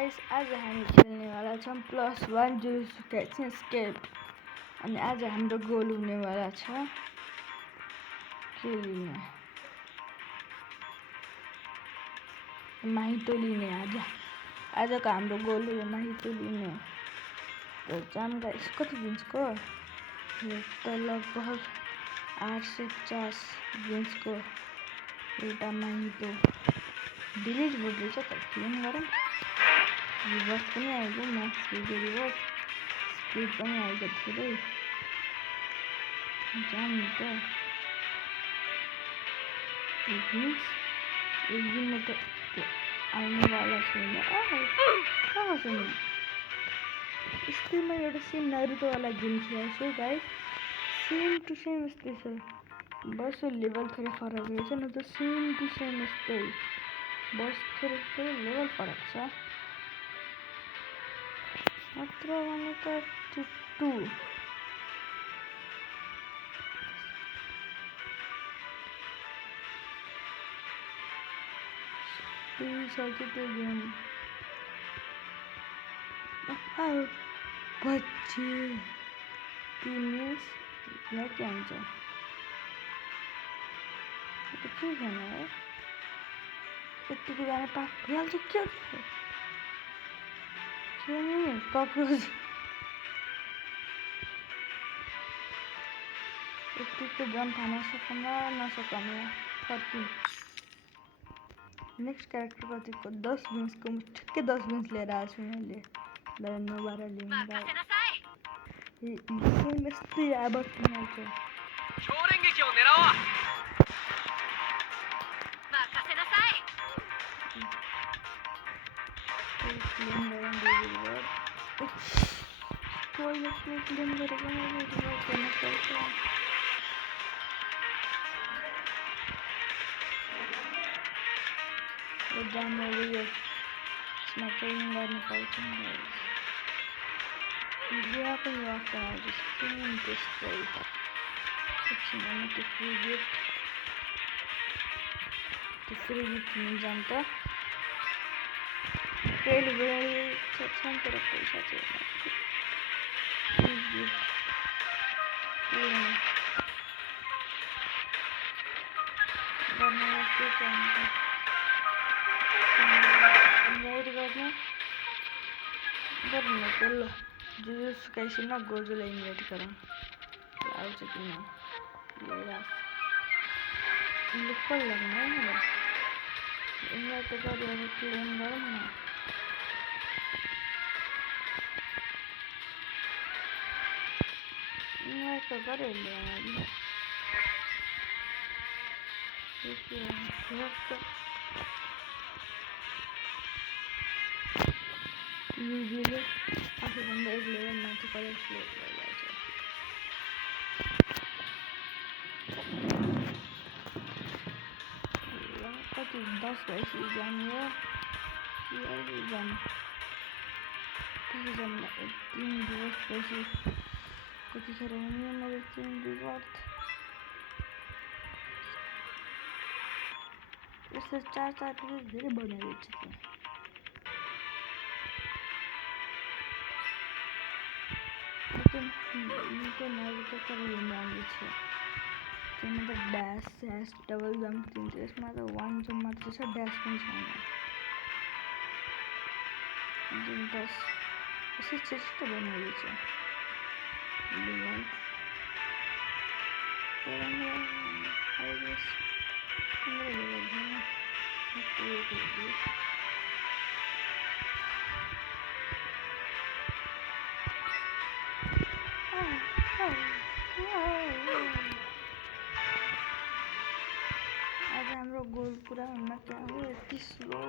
गाइस आज हामी खेल्नेवाला छौँ +1 जुजुत्सु काइसेन एस्केप। अनि आज हाम्रो गोल हुनेवाला छ के लिने, माहितो लिने। आजको हाम्रो गोल हो माहितो लिने। त जाम गाइस, कति दिन्सको त लगभग 850 दिन्सको एउटा माहितो डिलिट भइरहेछ। त क्लिन गरौँ, रिभर्स पनि आइगयो, म्याक्स भिडियो रिभर्स स्पिड पनि आइगयो धेरै। जाम त एक दिनमा त आउनेवाला छैन। कहाँ छ नि यस्तैमा एउटा सेम नारुतोवाला गेम खेलेको छु गाइस, सेम टु सेम यस्तै छ। बस लेभल थोरै फरक रहेछ, न त सेम टु सेम यस्तै, बस थोरै लेभल फरक छ मात्र। भने त 2 सक्यो त्यो गेम। बच्चे 3 मिनट यहाँ के हुन्छ, के खाना है यतिको जाने पाक भइहाल्छ। के कक्रोच यतिको जम्प हान्न नसकौँ फर्किन्। नेक्स्ट क्यारेक्टर कतिको 10 मिनट्सको ठिक्कै 10 मिनट लिएर आएको छु मैले। नोबारा लिउँ सेम यस्तै आबट आउँछ। क्लिन गरेको मैले रिभर्स गर्नुपर्छ। जामहरू यसमा ट्रेनिङ गर्नुपर्छ। बिहाको वाक्क सेम त्यस्तै। एकछिन त्यो फ्री गिफ्ट हुनु जान्छ त कहिले छ तर पैसा चाहिँ फ्री गिफ्ट गर्नुलाई के चाहिन्छ, इन्भाइट गर्नु त ल। जुजुत्सु काइसेनमा गोजुलाई इन्भाइट गरौँ, आउँछ किन लुक्क लाग्नु है मलाई। इन्भाइट त गऱ्यो, अब क्लेम गरौँ न। इन्भाइट त गऱ्यो मैले। युजले आफूभन्दा एक लेभल माथि कलेज भइरहेछ। कति 10 भएपछि इक्जाम हो, इक्जाम 3 दिवसपछि कतिखेर हुने मेरो 3 रिभर्थ। यस्तो 4 धेरै बढ्ने रहेछ क्या। निकै नारुतो तर हेर्नु आउँदैछ। त्यसमा त ड्यास डबल जम्प दिन्छ, यसमा त 1 जम्प मात्र छ, ड्यास पनि छैन। यसो चेष्टा बनाउँदैछ आज हाम्रो गोल पुरा हुन क्या हो यति स्लो।